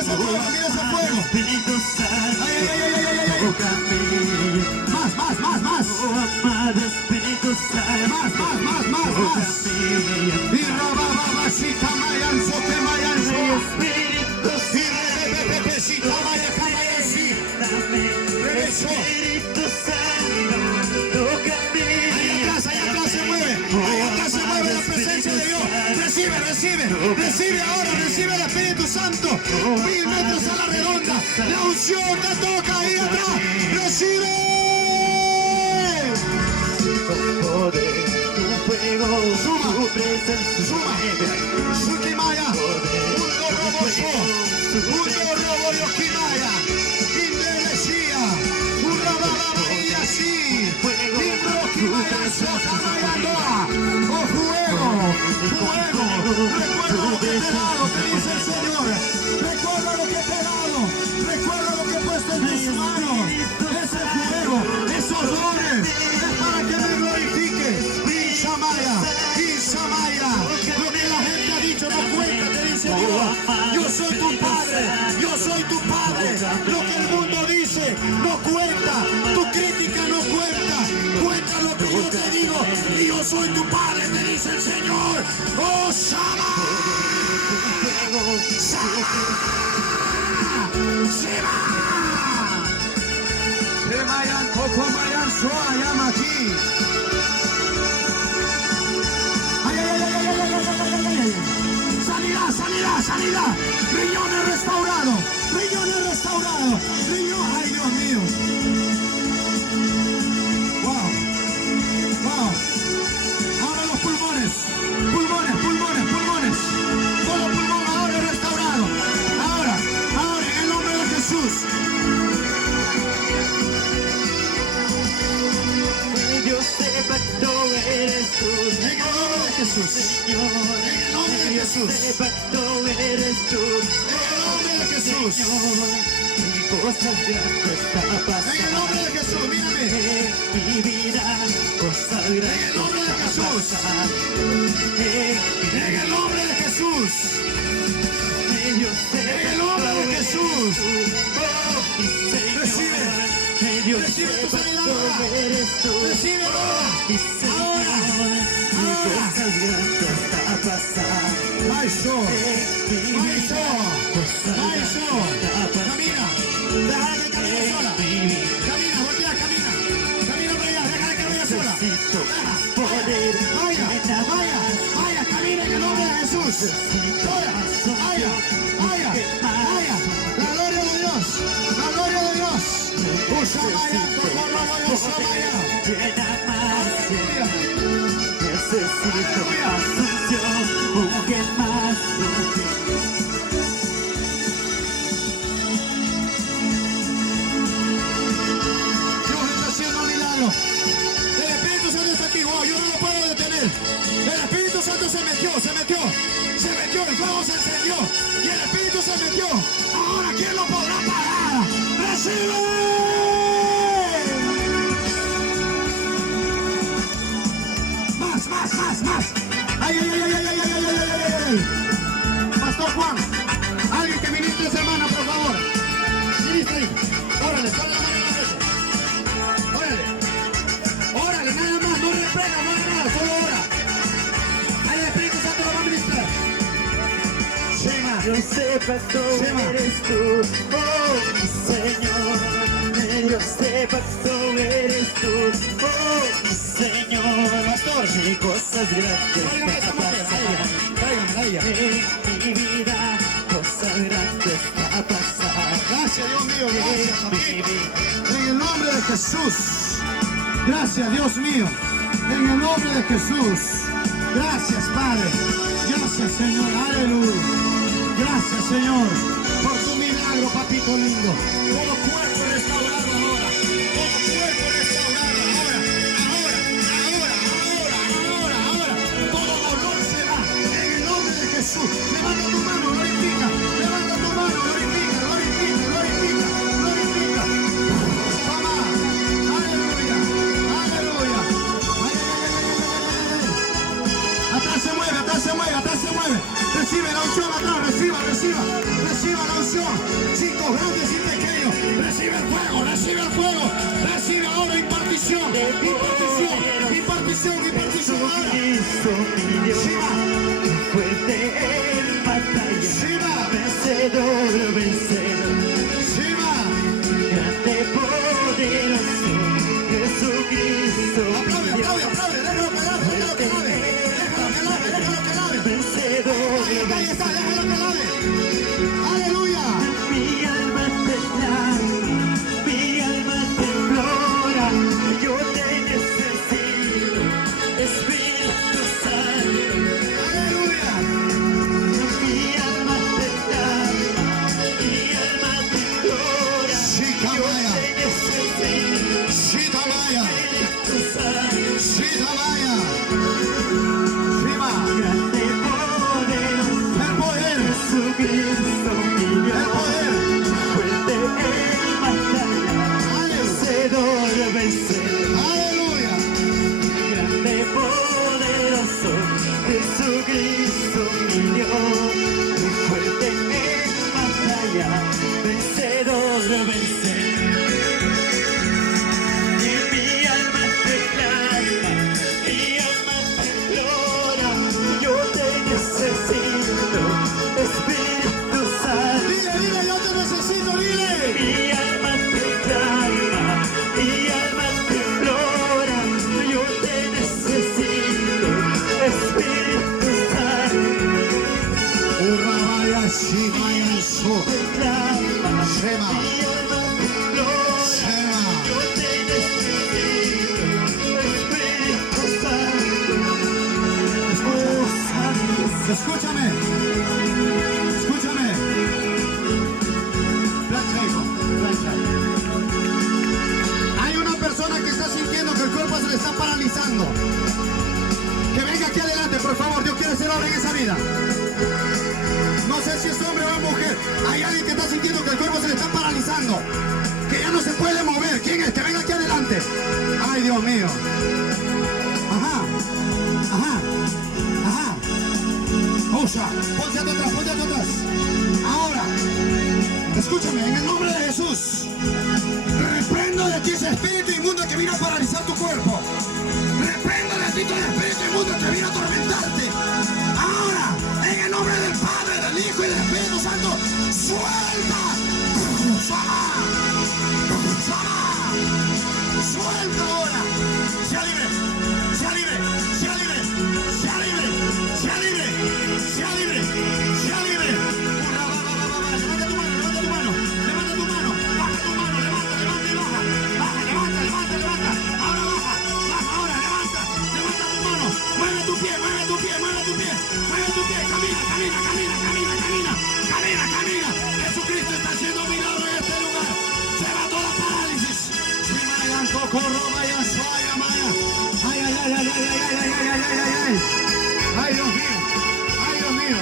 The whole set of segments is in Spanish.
ese fuego, mira ese fuego. Espíritu Santo, Ay, ay, ay, ay, ay, ay. tócame. Más, más, más, más. Oh, amado Espíritu Santo, Más, más, más, más, más. tócame. Y rabababashita mayanzo que mayanzo. Espíritu Y rebebebebeshita mayacamayasi. Santo, Eso. Espíritu Santo, tócame. Allá atrás se mueve. Allá atrás se mueve la presencia de Dios. Recibe, recibe. Recibe ahora, recibe el Espíritu Santo. 1000 metros a la redonda. La unción te toca ahí atrás. Recibe. Con poder, tu fuego, Suma. tu presencia. Suma. Shukimaya. Undo robo yo. Undo robo yo kimaya. Indeleshia. Urababa y así. Ibrokimaya sokamaya noa. Oh fuego. Fuego. Recuerda lo que te he dado, te dice el Señor. Recuerda lo que te he dado. Recuerda lo que he puesto en tus manos. Ese fuego, esos dones, es para que me glorifiques. Ishamaya, Ishamaya. Lo que la gente ha dicho no cuenta, te dice Dios. Yo soy tu padre, yo soy tu padre. Lo que el mundo dice no cuenta, tu crítica no cuenta. Cuenta lo que yo te digo y yo soy tu padre, te dice el Señor. Oh, Shama. Shama. Shema. Shemayan, Kokomayan, Soa, Yamaki. Ay, ay, ay, ay, ay, ay, ay, ay, ay. Sanidad, sanidad, sanidad. Riñones restaurados. Riñones restaurados. Riñones, ay, Dios mío. Wow. Wow. Ahora los pulmones. Pulmones, pulmones, pulmones. Todo pulmón ahora es restaurado. Ahora, ahora, en el nombre de Jesús. Yo sepa que tú eres tú, En el nombre de Jesús. Señor. En el nombre de Jesús. Sepa que tú eres tú, En el nombre de Jesús. Señor. Y cosas grandes está pasando. En el nombre de Jesús, mírame. En mi vida, cosas grandes En el nombre de Jesús. En el nombre de Jesús. En el nombre de Jesús. Recibe. Recibe tu sanidad ahora. Recibe ahora. Ahora. Maestro. Maestro. Maestro. Camina. Déjala que camine sola. Camina, voltea, camina. Camina para allá. Déjala que vaya sola. Vaya, vaya, vaya, camina en el nombre de Jesús. Vaya, vaya, vaya, vaya. La gloria de Dios. La gloria de Dios. Ushamaya, como robo yo, Ushamaya. Aleluya. Necesito más unción, unge más, unge. Dios está haciendo un milagro. El Espíritu Santo está aquí. Wow, yo no lo puedo detener. El Espíritu Santo se metió, se metió. Se metió, el fuego se encendió. Y el Espíritu se metió. Ahora, ¿quién lo podrá parar? ¡Recibe! Más. Ay, ay, ay, ay, ay, ay, ay, ay, ay, ay. Pastor Juan, alguien que ministre esa hermana, por favor. Ministre. Órale, pon la mano en la mesa. Órale. Órale, nada más, no reprenda, no haga nada, solo ora. Ahí el Espíritu Santo lo va a ministrar. Shema. Yo sepa tú eres tú, oh mi Señor. Yo sepa tú eres tú, oh mi Señor. Pastor. Y cosas grandes Tráigame esa mujer, a ella. Tráigamela a ella. en mi vida, cosas grandes va a pasar. Gracias, Dios mío, gracias, En mi amigo. vida. En el nombre de Jesús. Gracias, Dios mío. En el nombre de Jesús. Gracias, Padre. Gracias, Señor. Aleluya. Gracias, Señor, por tu milagro, papito lindo. Todo cuerpo restaurado ahora. Todo cuerpo restaurado ahora. Ahora. Todo dolor se va. En el nombre de Jesús. Levanta tu mano, glorifica. Levanta tu mano, glorifica. Mamá. Aleluya. Atrás se mueve. Recibe la unción atrás, reciba la unción. chicos, grandes y pequeños. Recibe el fuego, recibe el fuego. Recibe ahora impartición, impartición, impartición, impartición. Jesucristo mi Dios, fuerte en batalla, vencedor, vencedor, grande, poderoso, Jesucristo mi Dios, Aplaude, déjalo que lave, déjalo que lave, déjalo que lave. vencedor, Ahí está, déjalo que lave. Aleluya. mi alma te clama, mi alma te implora, yo te necesito, Espíritu Santo. Aleluya. Mi alma te clama, mi alma te implora, yo te necesito, Shitamaya. Espíritu Santo. Shitamaya. Shima. Grande, poderoso, El poder. Jesucristo mi El Dios, poder. fuerte en batalla, vencedor, vencedor. Aleluya. Grande, poderoso, Jesucristo mi Dios, fuerte en batalla, vencedor, vencedor. Y mi alma te clama, mi alma te implora, yo te necesito, Espíritu Santo. Dile, yo te necesito, dile. Mi alma te clama, mi alma te implora, yo te necesito, Espíritu Santo. Urabaya, Shimaya, Sho. Te clama, Shema. mi alma te implora, Shema. yo te necesito, Espíritu Santo. Oh, Santo, Escúchame. Escúchame. Plancha, hijo. Plancha. Hay una persona que está sintiendo que el cuerpo se le está paralizando. Que venga aquí adelante, por favor. Dios quiere hacer obra en esa vida. No sé si es hombre o es mujer. Hay alguien que está sintiendo que el cuerpo se le está paralizando. Que ya no se puede mover. ¿Quién es? Que venga aquí adelante. Ay, Dios mío. Ajá. Ajá. Ajá. Osa. Ponte atrás, ponte atrás. Ahora. Escúchame, en el nombre de Jesús. Reprendo de ti ese espíritu inmundo que vino a paralizar tu cuerpo. Reprendo de ti todo el espíritu inmundo que vino a atormentarte. Ahora, en el nombre del Padre, del Hijo y del Espíritu Santo, suelta. Suelta ahora. Sea libre, sea libre, sea libre, sea libre, sea libre, sea libre, sea libre. Levanta tu mano, levanta tu mano, levanta tu mano, baja tu mano, levanta, levanta y baja. Baja, levanta, levanta, levanta. Ahora baja, baja ahora, levanta, levanta tu mano. Mueve tu pie, mueve tu pie, mueve tu pie, mueve tu pie. Camina, camina, camina, camina, camina, camina, camina. Jesucristo está haciendo milagro en este lugar. Se va toda parálisis. Ay, ay, ay, ay, ay, ay, ay, ay, ay, ay, ay. Ay, Dios mío, ay, Dios mío.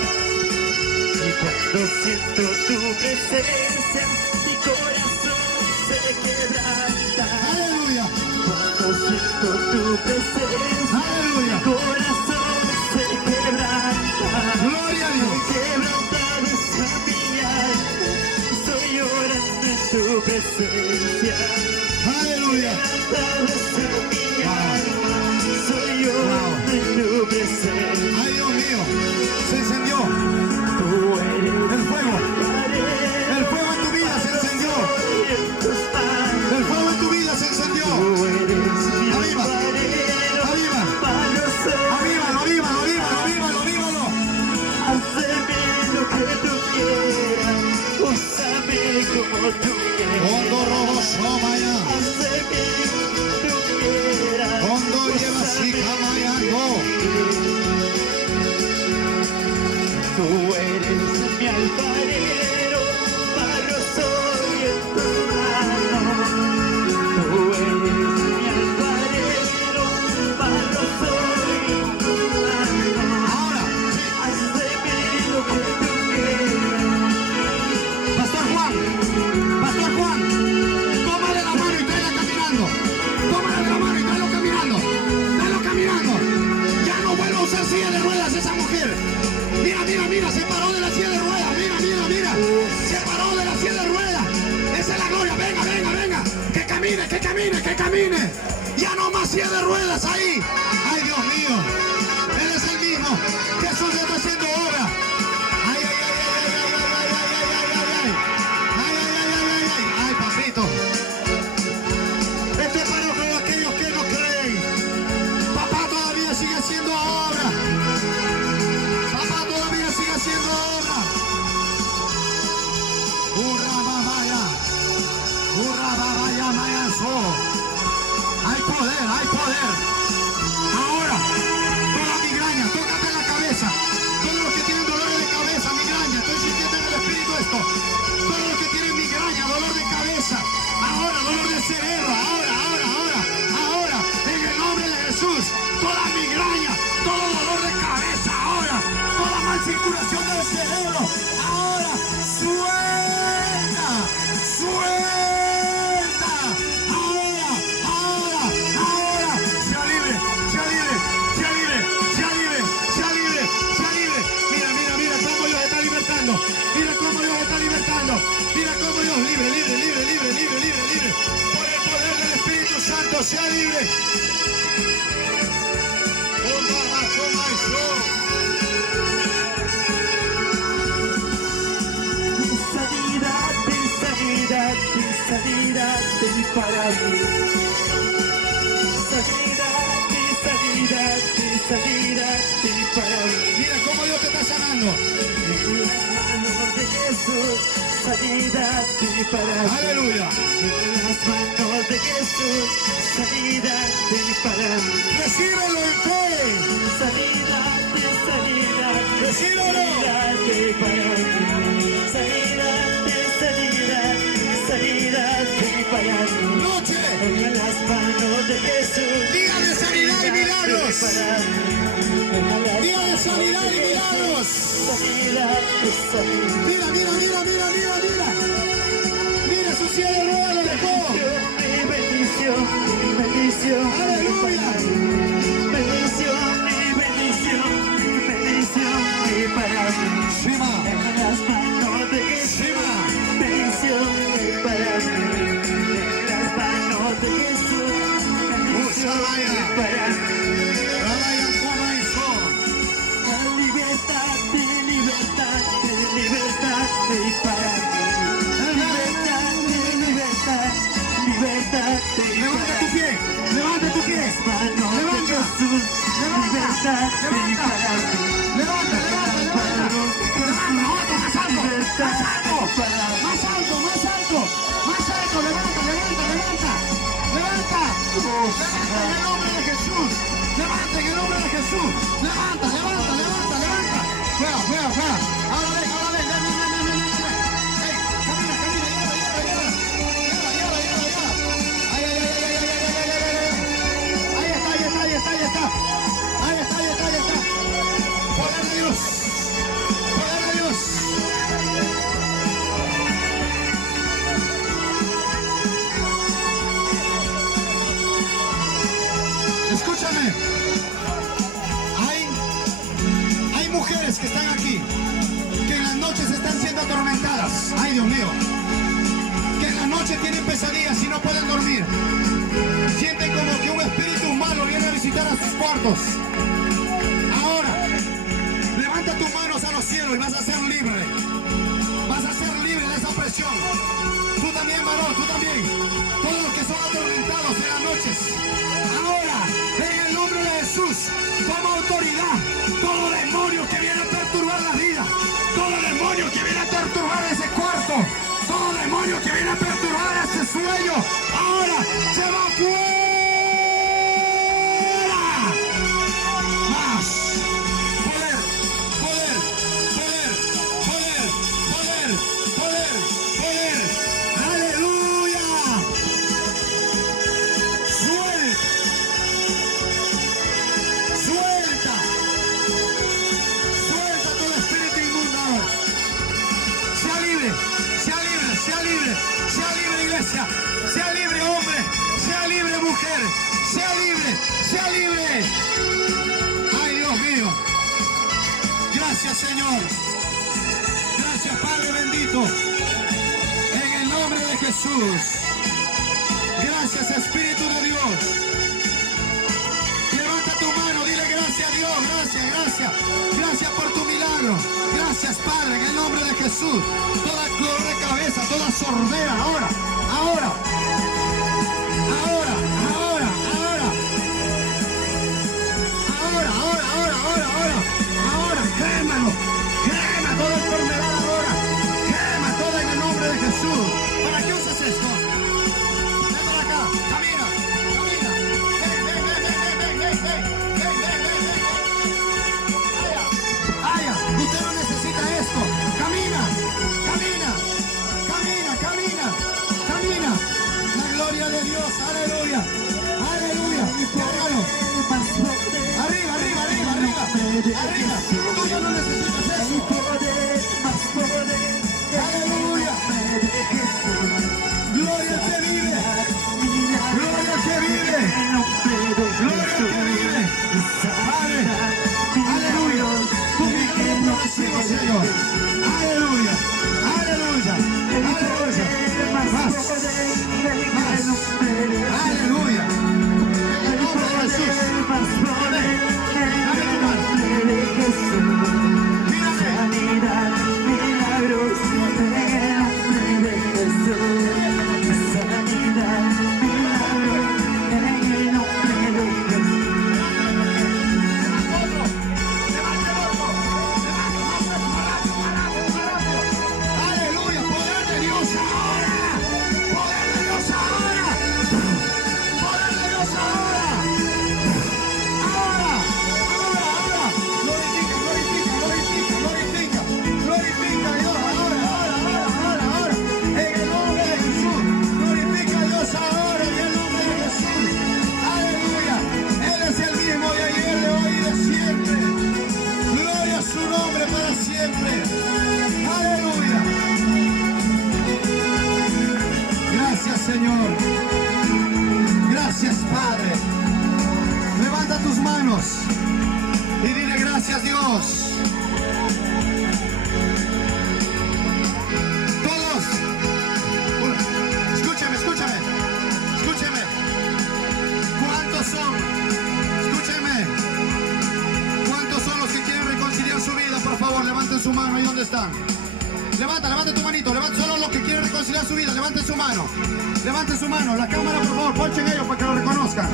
Y cuando siento tu presencia, mi corazón se quebranta. Aleluya, Cuando siento tu presencia, aleluya. mi corazón se quebranta. Gloria a Dios. Quebrantado está mi alma, estoy llorando en tu presencia. Aleluya. Quebrantado está mi alma, estoy llorando en tu presencia. Ay, Dios mío, se encendió Tú eres el fuego. El fuego en tu vida se encendió. El fuego en tu vida se encendió. Aviva, aviva, avívalo, avívalo, avívalo, avívalo, avívalo. Haceme lo que tú quieras, úsame como tú quieras. Hondo robo shomaya, Haceme lo que tú quieras, hondo lleva shikamaya, no. Tú eres mi alfarero, barro soy en tus manos. Tú eres mi alfarero, barro soy en tus manos. Ahora, Haceme lo que tú quieras. Pastor Juan, tómale la mano y tráela caminando. Tómale la mano y tráelo caminando. Tráelo caminando. Ya no vuelva a usar silla de ruedas esa mujer. Mira, mira, mira, se paró de la silla de ruedas. Mira, mira, mira. Se paró de la silla de ruedas. Esa es la gloria. Venga, venga, venga. Que camine, que camine, que camine. Ya no más silla de ruedas ahí. Ay, Dios mío. Él es el mismo. Jesús está haciendo obra. Ay, ay, ay, ay, ay, ay, ay, ay, ay, ay, ay. Ay, ay, ay, ay, ay, ay. Ay, papito. Esto es para aquellos que no creen. Papá todavía sigue haciendo obra. Papá todavía sigue haciendo obra. Hurra, babaya. Hurra, babaya, mayazo. Hay poder, hay poder. Ahora, toda migraña, tócate la cabeza. Todos los que tienen dolores de cabeza, migraña, estoy sintiendo en el espíritu esto. Todos los que tienen migraña, dolor de cabeza, ahora, dolor de cerebro, ahora, en el nombre de Jesús, toda migraña, todo dolor de cabeza, ahora, toda mal circulación del cerebro, ahora, suelta, suelta, ahora, sea libre, sea libre, sea libre, sea libre, sea libre, sea libre. Mira, mira, mira cómo Dios está libertando, mira cómo Dios está libertando, mira cómo Dios libre, libre, libre, libre, libre, libre, libre, por el poder del Espíritu Santo, sea libre. Sanidad, sanidad, sanidad para mí. Sanidad, sanidad, sanidad para mí. Mira cómo Dios te está sanando. En las manos de Jesús, sanidad para mí. Aleluya. En las manos de Jesús, sanidad para mí. Recíbelo en fe. Sanidad, sanidad, Recíbelo. sanidad para mí. Sanidad, sanidad, sanidad para mí. Noche. En las manos de Jesús. Día de sanidad y milagros. Para mí. Día de sanidad y milagros. Sanidad, sanidad. Mira, mira, mira, mira, mira, mira. Mira su cielo de rueda lo dejó. Mi bendición, mi bendición. Aleluya. Bendición, mi bendición, mi bendición para mí. Shema. En las manos de Jesús, bendición para mí. En las manos de Jesús, bendición para mí. La libertad, libertad, libertad para mí. Libertad, libertad, libertad Levanta tu pie. Levanta tu pie. manos de Jesús. Libertad para mí. Levanta, levanta, levanta. Levanta, otro, más alto. Más alto. Más alto, más alto. Más alto. Levanta, levanta, levanta. Levanta. Levanta en el nombre de Jesús. Levanta en el nombre de Jesús. Levanta, levanta, levanta, levanta. Fuera, fuera, fuera. Ahora ven, ahora ven. Ven, ven, ven, ven, ven, ven. Hey, camina, camina, lleva. Ay, ay, ay, ay, ay, ay, ay, ay, ay, ay. Ahí está, ahí está, ahí está, ahí está. Ahí está, ahí está, ahí está. Poder de Dios. Poder de Dios. Escúchame. Hay mujeres que están aquí, que en las noches están siendo atormentadas. Ay, Dios mío. Que en la noche tienen pesadillas y no pueden dormir. Sienten como que un espíritu malo viene a visitar a sus cuartos. Ahora, levanta tus manos a los cielos y vas a ser libre. Vas a ser libre de esa presión. Tú también, varón, tú también. Todos los que son atormentados en las noches. Ahora, en el nombre de Jesús, toma autoridad. Todo demonio que viene a perturbar la vida. Todo demonio que viene a perturbar ese cuarto. Todo demonio que viene a perturbar ese sueño. Ahora se va fuera. Más. Poder, poder, poder, poder, poder, poder, poder. Aleluya. Suelta. Suelta. Suelta todo espíritu inmundo ahora. Sea libre, sea libre, sea libre, sea libre iglesia, sea libre hombre, sea libre mujer. Gracias, Señor. Gracias, Padre bendito. En el nombre de Jesús. Gracias, Espíritu de Dios. Levanta tu mano, dile gracias a Dios. Gracias, gracias. Gracias por tu milagro. Gracias, Padre, en el nombre de Jesús. Toda dolor de cabeza, toda sordera, ahora, ahora. Ahora, ahora, ahora. Ahora, ahora, ahora, ahora, ahora. Ahora, quémalo. Quema toda enfermedad ahora. Quema toda en el nombre de Jesús. ¿Para qué usas esto? Ven para acá. Camina. Camina. Ven, ven, ven, ven, ven, ven, ven, ven, ven, ven, ven. Aya, usted no necesita esto. Camina. Camina. Camina, camina. Camina. La gloria de Dios. Aleluya. Aleluya. Cárgalo. Arriba, arriba, arriba, arriba. Arriba. Tú ya no necesitas eso. Aleluya. Gloria al que vive. Gloria al que vive. Gloria al que vive. Padre. Aleluya. Tu milagro lo recibo, Señor. Aleluya. Aleluya. Aleluya. Más. Más. Aleluya. En el nombre de Jesús. Amén. Dame tu mano. Mírame. Aleluya. Poder de Dios ahora. Poder de Dios ahora. Poder de Dios ahora. Ahora, ahora, ahora. Glorifica, glorifica, glorifica, glorifica. Glorifica a Dios ahora, ahora, ahora, ahora, ahora. En el nombre de Jesús. Glorifica a Dios ahora en el nombre de Jesús. Aleluya. Él es el mismo de ayer, de hoy y de siempre. Gloria a su nombre para siempre. Aleluya. Gracias, Señor. Gracias, Padre. Levanta tus manos y dile gracias, Dios. Todos. Escúchame, escúchame. Escúchame. ¿Cuántos son? Escúchame. ¿Cuántos son los que quieren reconciliar su vida? Por favor, levanten su mano. ¿Ahí dónde están? Levanta tu manito. Levanta solo los que quieren reconciliar su vida. Levanten su mano. Levanten su mano. La cámara, por favor, ponchen ellos para que lo reconozcan.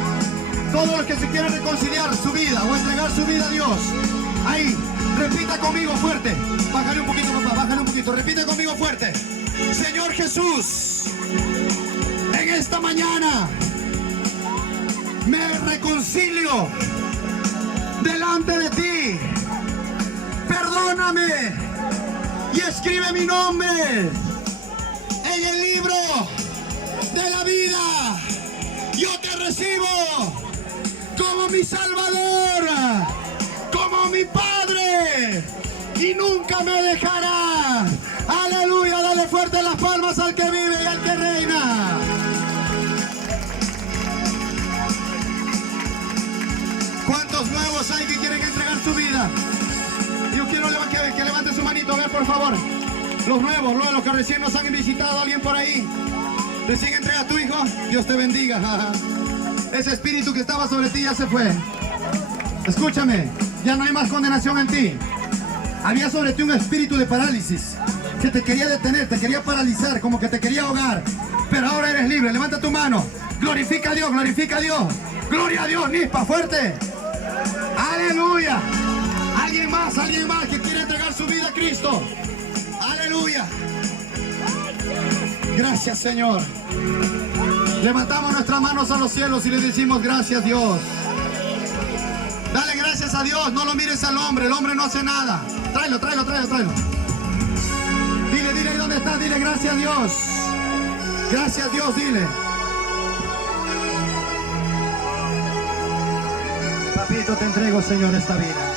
Todos los que se quieren reconciliar su vida o entregar su vida a Dios. Ahí, repita conmigo fuerte. Bájale un poquito, papá, bájale un poquito. Repite conmigo fuerte. Señor Jesús, en esta mañana me reconcilio delante de ti. Perdóname y escribe mi nombre en el libro de la vida. Yo te recibo como mi Salvador, como mi Padre, y nunca me dejará. Aleluya, dale fuerte las palmas al que vive y al que reina. ¿Cuántos nuevos hay que quieren entregar su vida? Yo quiero que levanten su manito, a ver, por favor. Los nuevos, los que recién nos han visitado, alguien por ahí. Recién entrega a tu hijo, Dios te bendiga. Ese espíritu que estaba sobre ti ya se fue. Escúchame, ya no hay más condenación en ti. Había sobre ti un espíritu de parálisis que te quería detener, te quería paralizar, como que te quería ahogar. Pero ahora eres libre, levanta tu mano. Glorifica a Dios, glorifica a Dios. Gloria a Dios, Nispa, fuerte. Aleluya. Alguien más que quiere entregar su vida a Cristo. Aleluya. Gracias, Señor. Levantamos nuestras manos a los cielos y le decimos gracias, Dios. Dale gracias a Dios, no lo mires al hombre, el hombre no hace nada. Tráelo. Dile ahí dónde estás, dile gracias a Dios. Gracias, Dios, dile. Papito, te entrego, Señor, esta vida.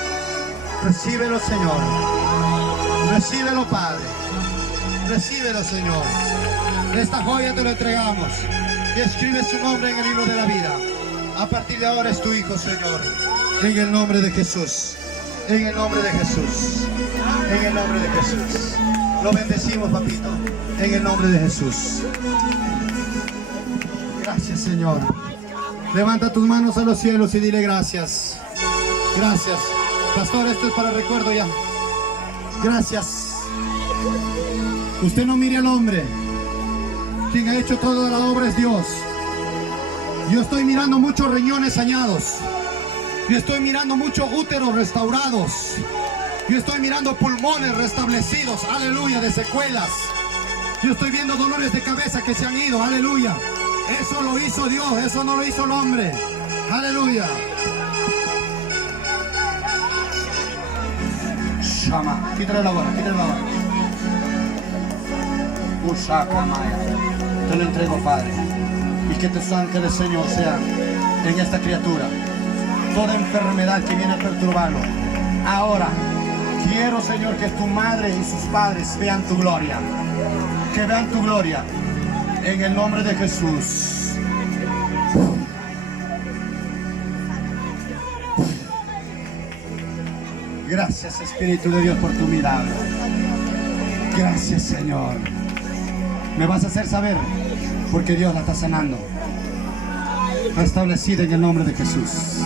Recíbelo, Señor. Recíbelo, Padre. Recíbelo, Señor. Esta joya te lo entregamos. Y escribe su nombre en el libro de la vida. A partir de ahora es tu hijo, Señor. En el nombre de Jesús. En el nombre de Jesús. En el nombre de Jesús. Lo bendecimos, papito. En el nombre de Jesús. Gracias, Señor. Levanta tus manos a los cielos y dile gracias. Gracias. Pastor, esto es para recuerdo ya. Gracias. Usted no mire al hombre. Quien ha hecho toda la obra es Dios. Yo estoy mirando muchos riñones sañados. Yo estoy mirando muchos úteros restaurados. Yo estoy mirando pulmones restablecidos. Aleluya, de secuelas. Yo estoy viendo dolores de cabeza que se han ido. Aleluya. Eso lo hizo Dios, eso no lo hizo el hombre. Aleluya. Shama, quítale la bola, quítale la bola. Ushaka Maya. Te lo entrego, Padre. Y que tus ángeles, Señor, sean en esta criatura. Toda enfermedad que viene a perturbarlo. Ahora, quiero, Señor, que tu madre y sus padres vean tu gloria. Que vean tu gloria. En el nombre de Jesús. Gracias, Espíritu de Dios, por tu milagro. Gracias, Señor. Me vas a hacer saber porque Dios la está sanando. Restablecida en el nombre de Jesús.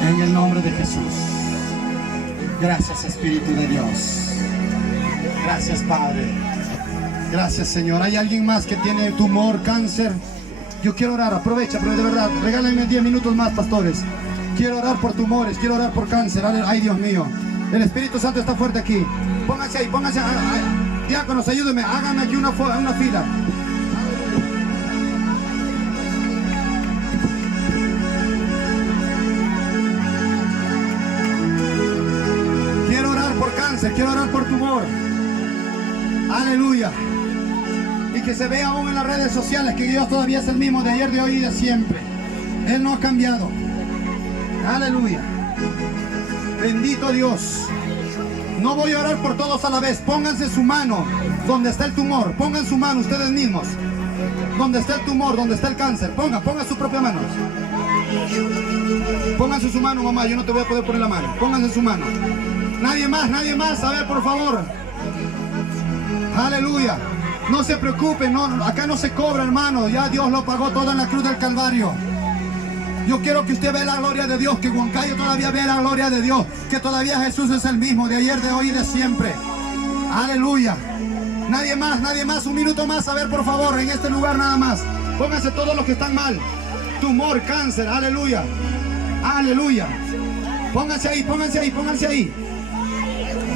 En el nombre de Jesús. Gracias, Espíritu de Dios. Gracias, Padre. Gracias, Señor. ¿Hay alguien más que tiene tumor, cáncer? Yo quiero orar, aprovecha, pero de verdad, regálenme 10 minutos más, pastores. Quiero orar por tumores, quiero orar por cáncer. Ay, Dios mío. El Espíritu Santo está fuerte aquí. Pónganse ahí, pónganse. Diáconos, ayúdenme, háganme aquí una fila. Quiero orar por cáncer, quiero orar por tumor. Aleluya. Y que se vea aún en las redes sociales que Dios todavía es el mismo de ayer, de hoy y de siempre. Él no ha cambiado. Aleluya. Bendito Dios. No voy a orar por todos a la vez. Pónganse su mano donde está el tumor. Pongan su mano ustedes mismos. Donde está el tumor, donde está el cáncer. Pongan su propia mano. Pónganse su mano, mamá. Yo no te voy a poder poner la mano. Pónganse su mano. Nadie más. A ver, por favor. Aleluya. No se preocupen, no, acá no se cobra, hermano. Ya Dios lo pagó todo en la cruz del Calvario. Yo quiero que usted vea la gloria de Dios, que Huancayo todavía vea la gloria de Dios, que todavía Jesús es el mismo, de ayer, de hoy y de siempre. Aleluya. Nadie más, un minuto más, a ver, por favor, en este lugar nada más. Pónganse todos los que están mal. Tumor, cáncer, aleluya. Aleluya. Pónganse ahí.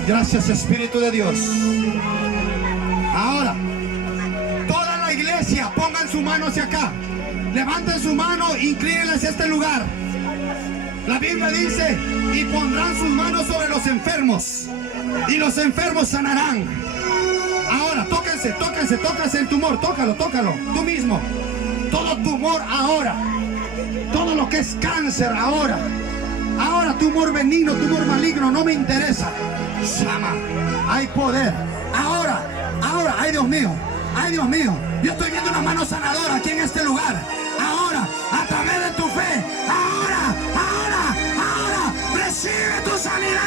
Gracias, Espíritu de Dios. Ahora, toda la iglesia, pongan su mano hacia acá. Levanten su mano, inclínenla hacia este lugar. La Biblia dice, y pondrán sus manos sobre los enfermos, y los enfermos sanarán. Ahora, tóquense el tumor, tócalo, tú mismo. Todo tumor ahora. Todo lo que es cáncer ahora. Ahora, tumor benigno, tumor maligno, no me interesa. Llama, hay poder. Ahora, ay Dios mío, yo estoy viendo una mano sanadora aquí en este lugar. Ahora, a través de tu fe, ahora, recibe tu sanidad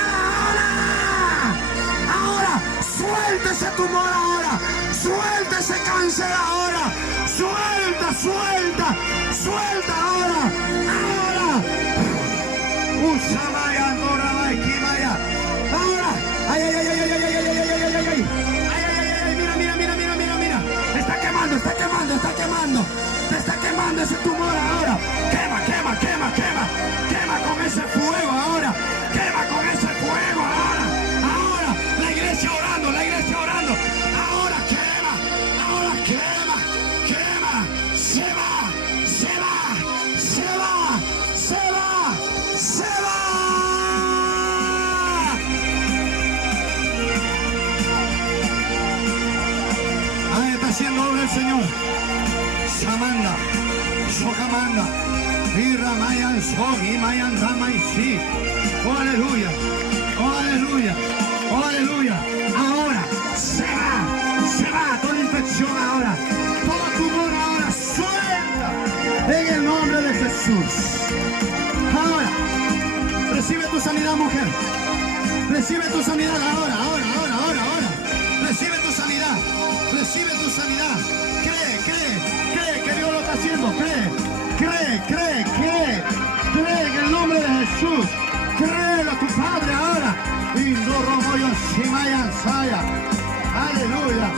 ahora, suelta ese tumor ahora, suelta ese cáncer ahora, suelta ahora, ahora, ay, mira, está quemando ese tumor ahora, quema con ese fuego ahora, ahora, la iglesia orando, ahora quema, se va. Ahí está haciendo obra el Señor. Shamanda, Shokamanda, Iramayan Shogi, Mayan Ramaishi. Oh, aleluya. Ahora se va toda infección ahora, todo tumor ahora, suelta en el nombre de Jesús. Ahora, recibe tu sanidad, mujer. Recibe tu sanidad ahora. Recibe tu sanidad. Recibe tu sanidad. Cree que Dios lo está haciendo. Cree en el nombre de Jesús. Créelo a tu Padre ahora. Y no robo yo Shimayan Saya. Aleluya.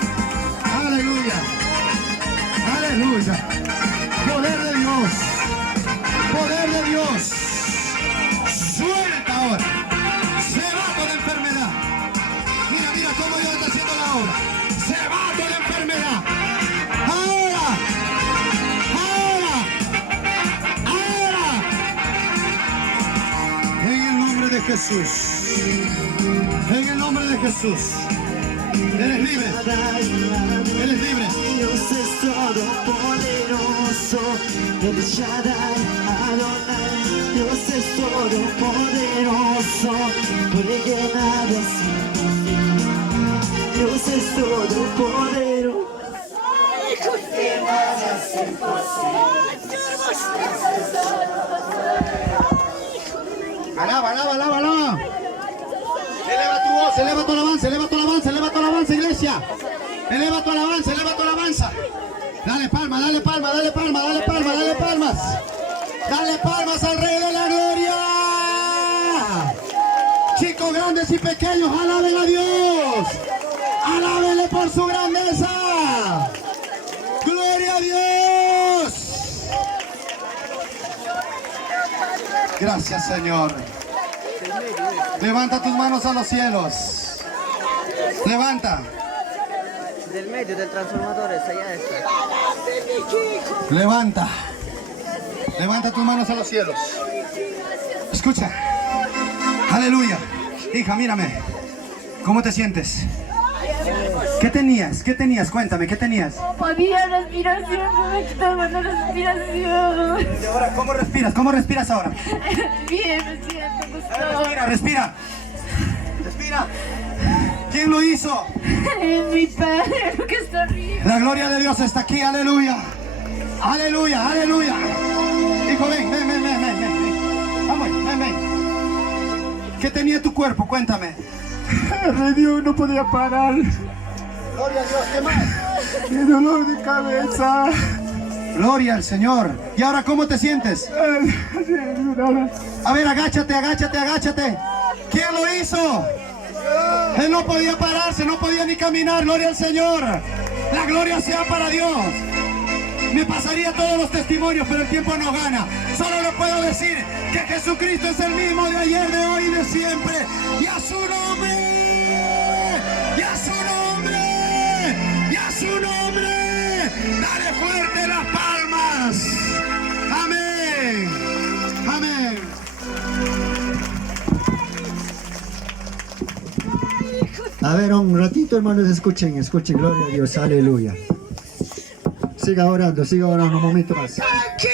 Poder de Dios. Suelta ahora. Se va toda enfermedad. Mira cómo Dios está haciendo la obra. Se va toda enfermedad. Ahora. En el nombre de Jesús. Eres libre. Dios es todopoderoso, el Shaddai, Adonai. Dios es todopoderoso, puede nada sin fin. Dios es todopoderoso. Alaba. Eleva tu voz, eleva tu alabanza, iglesia. Eleva tu alabanza. Dale palmas. Dale palmas al Rey de la Gloria. Chicos, grandes y pequeños, alaben a Dios. Alábenle por su grandeza. Gloria a Dios. Gracias, Señor. Levanta tus manos a los cielos. Levanta. Del medio del transformador es allá está. Levanta tus manos a los cielos. Escucha. Aleluya. Hija, mírame. ¿Cómo te sientes? ¿Qué tenías? Cuéntame, ¿qué tenías? No podía respiración, no me quitaba la respiración. ¿Y ahora cómo respiras? ¿Cómo respiras ahora? Bien, me siento gustado. Respira. ¿Quién lo hizo? Mi Padre, lo que está arriba. La gloria de Dios está aquí, aleluya. Hijo, ven. Vamos, ven. ¿Qué tenía tu cuerpo? Cuéntame. Dios no podía parar. Gloria a Dios, ¿qué más? Qué dolor de cabeza. Gloria al Señor. ¿Y ahora cómo te sientes? A ver, agáchate. ¿Quién lo hizo? Él no podía pararse, no podía ni caminar. Gloria al Señor. La gloria sea para Dios. Me pasaría todos los testimonios, pero el tiempo no gana. Solo le puedo decir que Jesucristo es el mismo de ayer, de hoy y de siempre. Y a su nombre. Dale fuerte las palmas. Amén. A ver, un ratito, hermanos, escuchen, gloria a Dios, aleluya. Siga orando un momento más. Aquí